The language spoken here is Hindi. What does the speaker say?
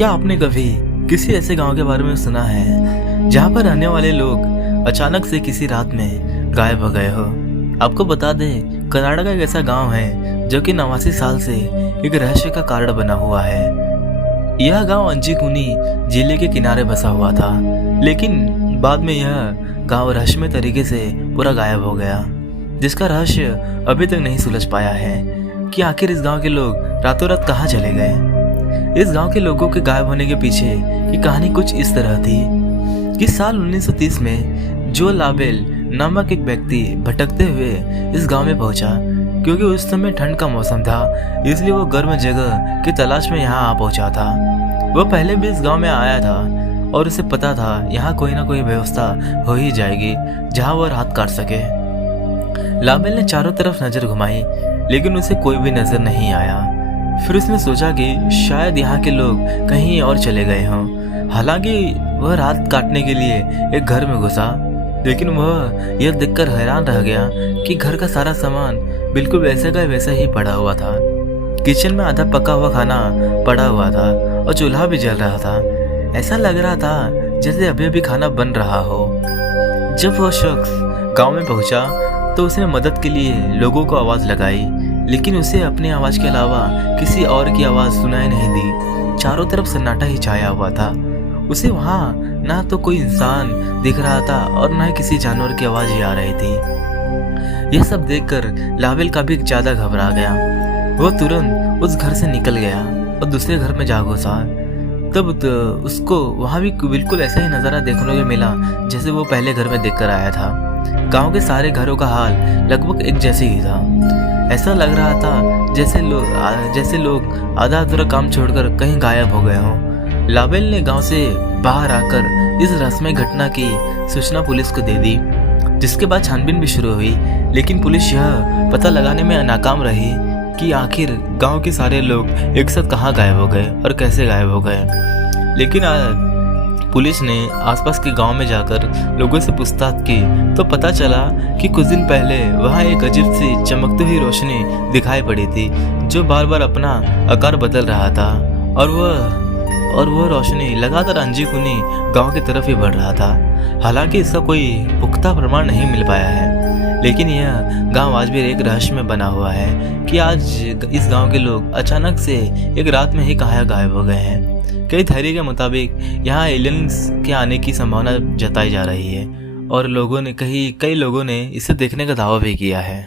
क्या आपने कभी किसी ऐसे गांव के बारे में सुना है जहां पर रहने वाले लोग अचानक से किसी रात में गायब हो गए हो? आपको बता दें, कर्नाटक एक ऐसा गांव है जो कि 89 साल से एक रहस्य का कारण बना हुआ है। यह गांव अंजीकुनी जिले के किनारे बसा हुआ था, लेकिन बाद में यह गांव रहस्यमय तरीके से पूरा गायब हो गया, जिसका रहस्य अभी तक नहीं सुलझ पाया है कि आखिर इस गांव के लोग रातों रात कहाँ चले गए। इस गांव के लोगों के गायब होने के पीछे की कहानी कुछ इस तरह थी कि साल 1930 में जो लाबेल नामक एक व्यक्ति भटकते हुए इस गांव में पहुंचा। क्योंकि उस समय ठंड का मौसम था, इसलिए वो गर्म जगह की तलाश में यहाँ आ पहुंचा था। वो पहले भी इस गांव में आया था और उसे पता था यहाँ कोई ना कोई व्यवस्था हो ही जाएगी जहाँ वह रात काट सके। लाबेल ने चारों तरफ नजर घुमाई, लेकिन उसे कोई भी नजर नहीं आया। फिर उसने सोचा कि शायद यहाँ के लोग कहीं और चले गए हों। हालांकि वह रात काटने के लिए एक घर में घुसा, लेकिन वह यह देखकर हैरान रह गया कि घर का सारा सामान बिल्कुल वैसे का वैसा ही पड़ा हुआ था। किचन में आधा पका हुआ खाना पड़ा हुआ था और चूल्हा भी जल रहा था। ऐसा लग रहा था जैसे अभी अभी खाना बन रहा हो। जब वह शख्स गांव में पहुंचा तो उसने मदद के लिए लोगों को आवाज लगाई, लेकिन उसे अपनी आवाज के अलावा किसी और की आवाज सुनाई नहीं दी। चारों तरफ सन्नाटा ही छाया हुआ था। उसे वहां ना तो कोई इंसान दिख रहा था और ना ही किसी जानवर की आवाज ही आ रही थी। यह सब देखकर लाबेल काफी ज्यादा घबरा गया। वह तुरंत उस घर से निकल गया और दूसरे घर में जा घुसा। तब उसको वहां भी बिल्कुल ऐसा ही नजारा देखने को मिला जैसे वो पहले घर में देखकर आया था। गांव के सारे घरों का हाल लगभग एक जैसे ही था। ऐसा लग रहा था जैसे लोग आधा अधूरा काम छोड़कर कहीं गायब हो गए हों। लाबेल ने गांव से बाहर आकर इस रहस्यमय घटना की सूचना पुलिस को दे दी, जिसके बाद छानबीन भी शुरू हुई। लेकिन पुलिस यह पता लगाने में नाकाम रही कि आखिर गांव के सारे लोग एक साथ कहाँ गायब हो गए और कैसे गायब हो गए। लेकिन पुलिस ने आसपास के गांव में जाकर लोगों से पूछताछ की तो पता चला कि कुछ दिन पहले वहां एक अजीब सी चमकती हुई रोशनी दिखाई पड़ी थी, जो बार बार अपना आकार बदल रहा था और वह रोशनी लगातार अंजीकुनी गांव की तरफ ही बढ़ रहा था। हालांकि इसका कोई पुख्ता प्रमाण नहीं मिल पाया है, लेकिन यह गांव आज भी एक रहस्य में बना हुआ है कि आज इस गांव के लोग अचानक से एक रात में ही कहाँ गायब हो गए हैं। कई थ्योरी के मुताबिक यहाँ एलियंस के आने की संभावना जताई जा रही है और कई लोगों ने इसे देखने का दावा भी किया है।